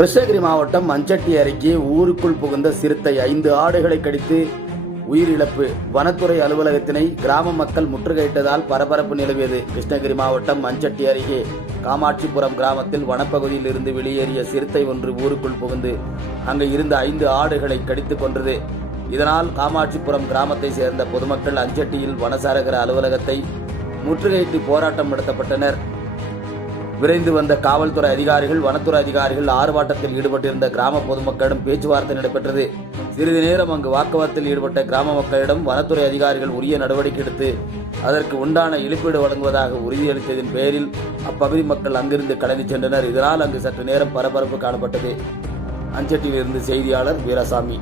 கிருஷ்ணகிரி மாவட்டம் மஞ்சட்டி அருகே ஊருக்குள் புகுந்த சிறுத்தை 5 ஆடுகளை கடித்து உயிரிழப்பு. வனத்துறை அலுவலகத்தினை கிராம மக்கள் முற்றுகையிட்டதால் பரபரப்பு நிலவியது. கிருஷ்ணகிரி மாவட்டம் மஞ்சட்டி அருகே காமாட்சிபுரம் கிராமத்தில் வனப்பகுதியில் இருந்து வெளியேறிய சிறுத்தை ஒன்று ஊருக்குள் புகுந்து அங்கு இருந்த 5 ஆடுகளை கடித்து கொன்றது. இதனால் காமாட்சிபுரம் கிராமத்தை சேர்ந்த பொதுமக்கள் அஞ்சட்டியில் வனசாரகர அலுவலகத்தை முற்றுகையிட்டு போராட்டம் நடத்தப்பட்டனர். விரைந்து வந்த காவல்துறை அதிகாரிகள், வனத்துறை அதிகாரிகள் ஆர்ப்பாட்டத்தில் ஈடுபட்டிருந்த கிராம பொதுமக்களிடம் பேச்சுவார்த்தை நடைபெற்றது. சிறிது நேரம் அங்கு வாக்குவாதத்தில் ஈடுபட்ட கிராம மக்களிடம் வனத்துறை அதிகாரிகள் உரிய நடவடிக்கை எடுத்து அதற்கு உண்டான இழப்பீடு வழங்குவதாக உறுதியளித்ததின் பேரில் அப்பகுதி மக்கள் அங்கிருந்து கலந்து சென்றனர். இதனால் அங்கு சற்று நேரம் பரபரப்பு காணப்பட்டது. அஞ்சட்டியிலிருந்து செய்தியாளர் வீரசாமி.